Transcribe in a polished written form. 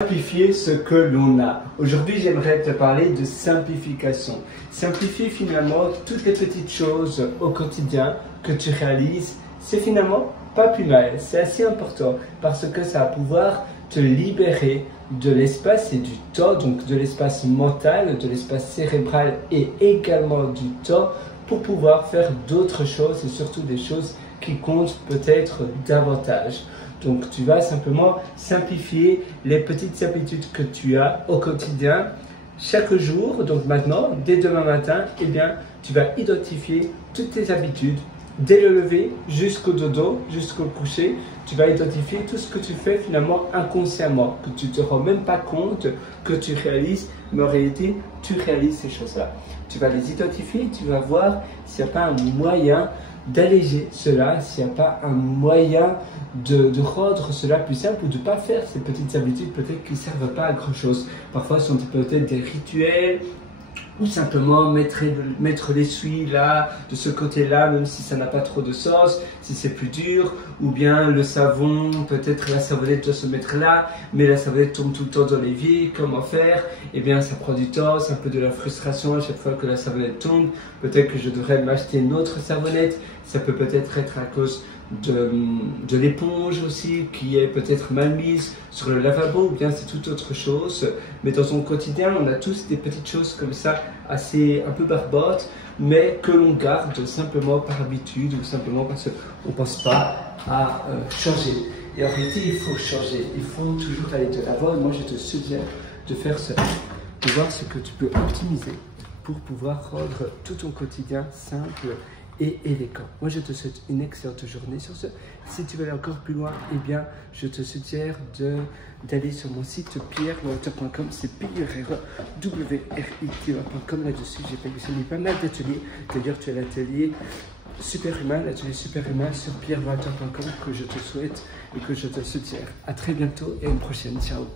Simplifier ce que l'on a. Aujourd'hui, j'aimerais te parler de simplification. Simplifier finalement toutes les petites choses au quotidien que tu réalises, c'est finalement pas plus mal. C'est assez important parce que ça va pouvoir te libérer de l'espace et du temps, donc de l'espace mental, de l'espace cérébral et également du temps pour pouvoir faire d'autres choses et surtout des choses qui comptent peut-être davantage. Donc tu vas simplement simplifier les petites habitudes que tu as au quotidien chaque jour. Donc maintenant, dès demain matin, eh bien, tu vas identifier toutes tes habitudes. Dès le lever jusqu'au dodo, jusqu'au coucher, tu vas identifier tout ce que tu fais finalement inconsciemment, que tu ne te rends même pas compte que tu réalises, mais en réalité, tu réalises ces choses-là. Tu vas les identifier, tu vas voir s'il n'y a pas un moyen d'alléger cela, s'il n'y a pas un moyen de rendre cela plus simple ou de ne pas faire ces petites habitudes peut-être qui ne servent pas à grand chose. Parfois, ce sont peut-être des rituels ou simplement mettre l'essuie là, de ce côté-là, même si ça n'a pas trop de sens, si c'est plus dur, ou bien le savon, peut-être la savonnette doit se mettre là, mais la savonnette tombe tout le temps dans l'évier, comment faire? Eh bien, ça prend du temps, c'est un peu de la frustration à chaque fois que la savonnette tombe. Peut-être que je devrais m'acheter une autre savonnette, ça peut peut-être être à cause de l'éponge aussi, qui est peut-être mal mise sur le lavabo, ou bien c'est toute autre chose. Mais dans son quotidien, on a tous des petites choses comme ça, assez un peu barbotes, mais que l'on garde simplement par habitude ou simplement parce qu'on ne pense pas à changer. Et en réalité, il faut changer, il faut toujours aller de l'avant. Moi, je te suggère de faire cela, de voir ce que tu peux optimiser pour pouvoir rendre tout ton quotidien simple et élégant. Moi, je te souhaite une excellente journée sur ce. Si tu veux aller encore plus loin, eh bien, je te suggère d'aller sur mon site pierrewalter.com, c'est pierrewrit.com. Là-dessus, j'ai sélectionné pas mal d'ateliers. D'ailleurs, tu as l'atelier Superhumain, l'atelier Superhumain sur pierrewalter.com que je te souhaite et que je te suggère. À très bientôt et à une prochaine. Ciao.